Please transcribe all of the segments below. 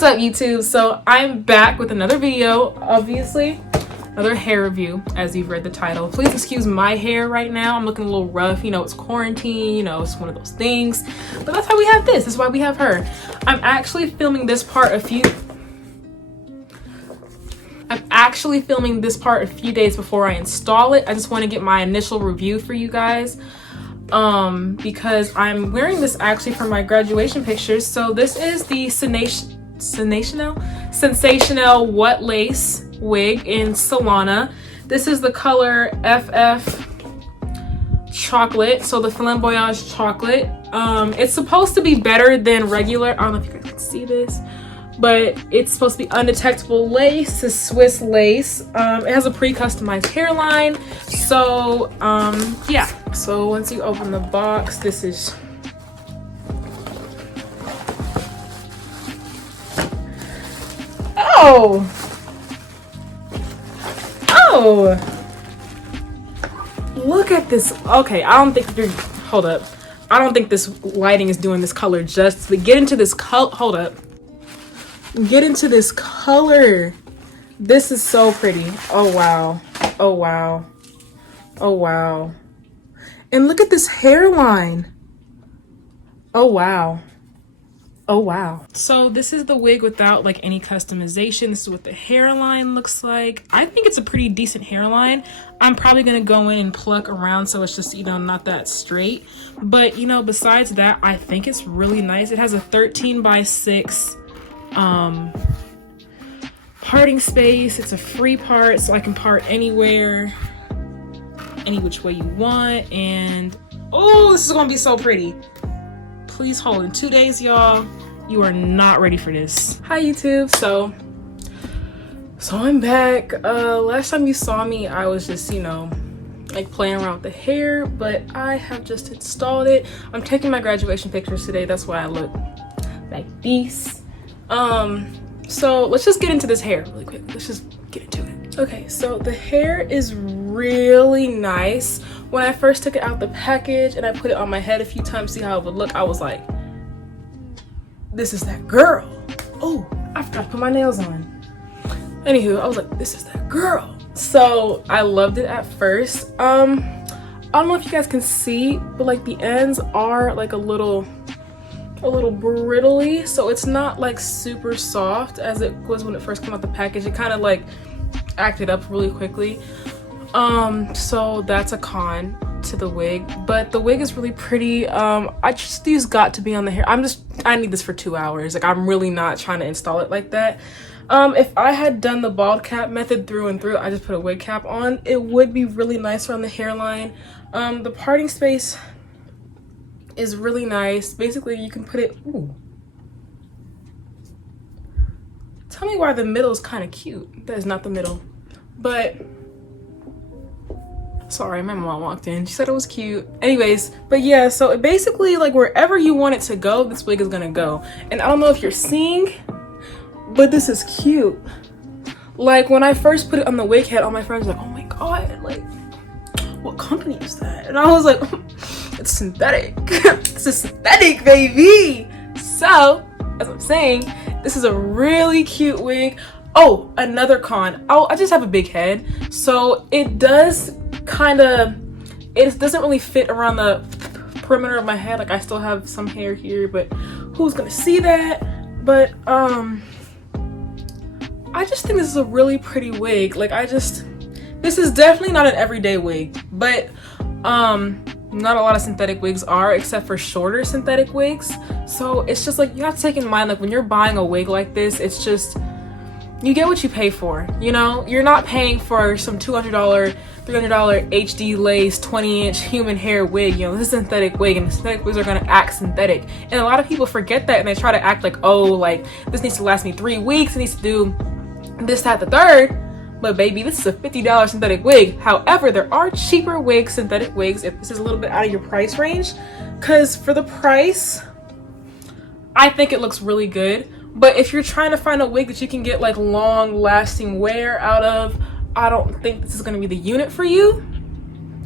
What's up, YouTube? So I'm back with another video, obviously another hair review, as you've read the title. Please excuse my hair right now. I'm looking a little rough, you know, it's quarantine, you know, it's one of those things, but that's why we have this. That's why we have her. I'm actually filming this part a few days before I install it. I just want to get my initial review for you guys, because I'm wearing this actually for my graduation pictures. So this is the Sensationnel What Lace wig in Solana. This is the color FF chocolate, so the flamboyant chocolate. It's supposed to be better than regular, I don't know if you guys can see this, but it's supposed to be undetectable lace. It's Swiss lace. It has a pre-customized hairline. So yeah, so once you open the box, this is oh, look at this. Okay, I don't think you're, hold up, I don't think this lighting is doing this color justice, but get into this color. Hold up, get into this color. This is so pretty. Oh wow, oh wow, oh wow. And look at this hairline. Oh wow. Oh wow. So this is the wig without like any customization. This is what the hairline looks like. I think it's a pretty decent hairline. I'm probably gonna go in and pluck around so it's just, you know, not that straight. But you know, besides that, I think it's really nice. It has a 13x6 parting space. It's a free part, so I can part anywhere, any which way you want. And oh, this is gonna be so pretty. Please hold. In 2 days, y'all, you are not ready for this. Hi YouTube. So I'm back. Last time you saw me, I was just, you know, like playing around with the hair, but I have just installed it. I'm taking my graduation pictures today. That's why I look like this. So let's just get into this hair really quick. Let's just get into it. Okay, so the hair is really nice. When I first took it out the package and I put it on my head a few times to see how it would look, I was like, this is that girl. Oh, I forgot to put my nails on. Anywho, I was like, this is that girl. So I loved it at first. I don't know if you guys can see, but like the ends are like a little brittly, so it's not like super soft as it was when it first came out the package. It kind of like acted up really quickly. So that's a con to the wig, but the wig is really pretty. I just, these got to be on the hair. I need this for 2 hours. Like, I'm really not trying to install it like that. If I had done the bald cap method through and through, I just put a wig cap on, it would be really nice around the hairline. The parting space is really nice. Basically, you can put it, ooh. Tell me why the middle is kind of cute. That is not the middle, but sorry, my mom walked in. She said it was cute. Anyways, but yeah, so basically, like, wherever you want it to go, this wig is gonna go. And I don't know if you're seeing, but this is cute. Like, when I first put it on the wig head, all my friends were like, oh my god, like, what company is that? And I was like, it's synthetic. It's a synthetic, baby. So, as I'm saying, this is a really cute wig. Oh, another con. I just have a big head, so it does it doesn't really fit around the perimeter of my head. Like, I still have some hair here, but who's gonna see that? But I just think this is a really pretty wig. Like, this is definitely not an everyday wig, but not a lot of synthetic wigs are, except for shorter synthetic wigs. So it's just like, you have to take in mind, like, when you're buying a wig like this, it's just, you get what you pay for, you know? You're not paying for some $200, $300 HD lace 20-inch human hair wig. You know, this is a synthetic wig, and synthetic wigs are gonna act synthetic. And a lot of people forget that, and they try to act like, oh, like, this needs to last me 3 weeks, it needs to do this, that, the third. But baby, this is a $50 synthetic wig. However, there are cheaper wigs, synthetic wigs, if this is a little bit out of your price range. Because for the price, I think it looks really good. But if you're trying to find a wig that you can get like long lasting wear out of, I don't think this is going to be the unit for you.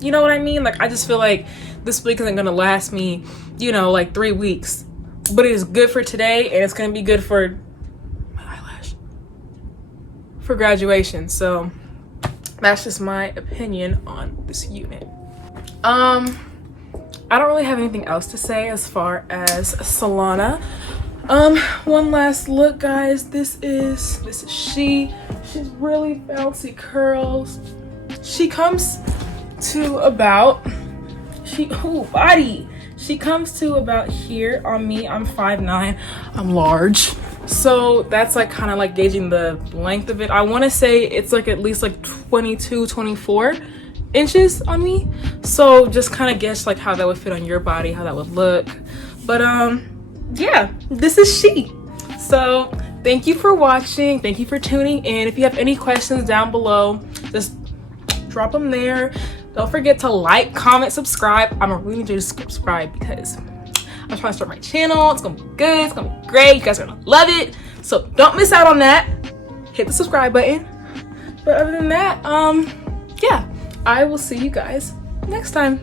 You know what I mean? Like, I just feel like this wig isn't going to last me, you know, like 3 weeks. But it is good for today, and it's going to be good for for graduation. So that's just my opinion on this unit. I don't really have anything else to say as far as Solana. One last look, guys. This is she's really bouncy curls. She comes to about she comes to about here on me. I'm 5'9", I'm large, so that's like kind of like gauging the length of it. I want to say it's like at least like 22-24 inches on me, so just kind of guess like how that would fit on your body, how that would look. But yeah, this is she. So thank you for watching, thank you for tuning in. If you have any questions down below, just drop them there. Don't forget to like, comment, subscribe. I'm gonna really need you to subscribe because I'm trying to start my channel. It's gonna be good, it's gonna be great, you guys are gonna love it, so don't miss out on that. Hit the subscribe button. But other than that, yeah, I will see you guys next time.